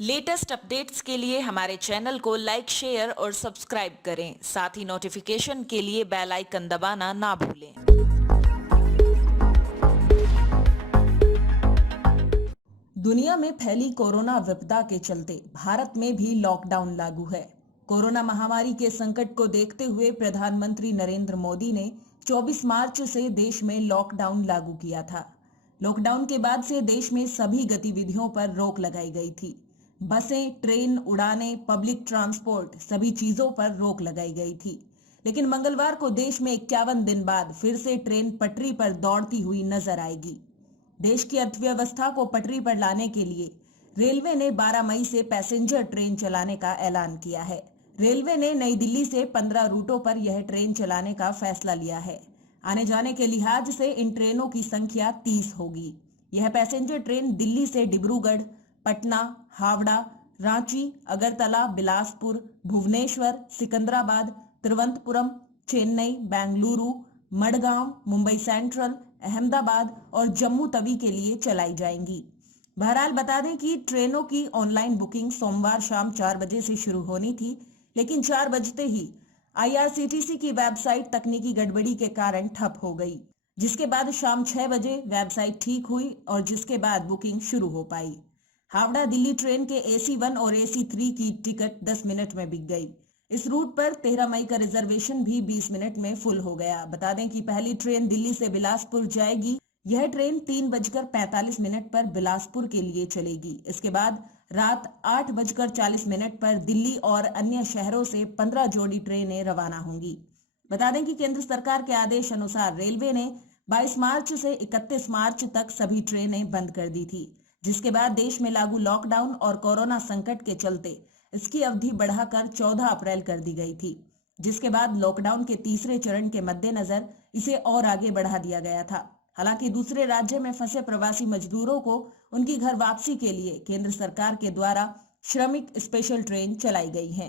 Latest updates के लिए हमारे चैनल को लाइक, शेयर और सब्सक्राइब करें। साथ ही नोटिफिकेशन के लिए बेल आइकन दबाना ना भूलें। दुनिया में फैली कोरोना विपदा के चलते भारत में भी लॉकडाउन लागू है। कोरोना महामारी के संकट को देखते हुए प्रधानमंत्री नरेंद्र मोदी ने 24 मार्च से देश में लॉकडाउन लागू किया था। लॉकडाउन के बाद से देश में सभी गतिविधियों पर रोक लगाई गई थी। बसें, ट्रेन, उड़ानें, पब्लिक ट्रांसपोर्ट सभी चीजों पर रोक लगाई गई थी। लेकिन मंगलवार को देश में 51 दिन बाद फिर से ट्रेन पटरी पर दौड़ती हुई नजर आएगी। देश की अर्थव्यवस्था को पटरी पर लाने के लिए रेलवे ने 12 मई से पैसेंजर ट्रेन चलाने का ऐलान किया है। रेलवे ने नई दिल्ली से 15 रूटों पर यह ट्रेन चलाने का फैसला लिया है। आने जाने के लिहाज से इन ट्रेनों की संख्या 30 होगी। यह पैसेंजर ट्रेन दिल्ली से डिब्रूगढ़, पटना, हावड़ा, रांची, अगरतला, बिलासपुर, भुवनेश्वर, सिकंदराबाद, तिरुवनंतपुरम, चेन्नई, बेंगलुरु, मडगांव, मुंबई सेंट्रल, अहमदाबाद और जम्मू तवी के लिए चलाई जाएंगी। बहरहाल बता दें कि ट्रेनों की ऑनलाइन बुकिंग सोमवार शाम 4 बजे से शुरू होनी थी, लेकिन 4 बजते ही आईआरसीटीसी की वेबसाइट तकनीकी गड़बड़ी के कारण ठप हो गई, जिसके बाद शाम 6 बजे वेबसाइट ठीक हुई और जिसके बाद बुकिंग शुरू हो पाई। हावड़ा दिल्ली ट्रेन के AC1 और AC3 की टिकट 10 मिनट में बिक गई। इस रूट पर 13 मई का रिजर्वेशन भी 20 मिनट में फुल हो गया। बता दें कि पहली ट्रेन दिल्ली से बिलासपुर जाएगी। यह ट्रेन 3:45 पर बिलासपुर के लिए चलेगी। इसके बाद रात 8:40 पर दिल्ली और अन्य शहरों से 15 जोड़ी ट्रेनें रवाना होंगी। बता दें कि केंद्र सरकार के आदेश अनुसार रेलवे ने 22 मार्च से 31 मार्च तक सभी ट्रेनें बंद कर दी थी, जिसके बाद देश में लागू लॉकडाउन और कोरोना संकट के चलते इसकी अवधि बढ़ाकर 14 अप्रैल कर दी गई थी, जिसके बाद लॉकडाउन के तीसरे चरण के मद्देनजर इसे और आगे बढ़ा दिया गया था। हालांकि दूसरे राज्य में फंसे प्रवासी मजदूरों को उनकी घर वापसी के लिए केंद्र सरकार के द्वारा श्रमिक स्पेशल ट्रेन चलाई गई है।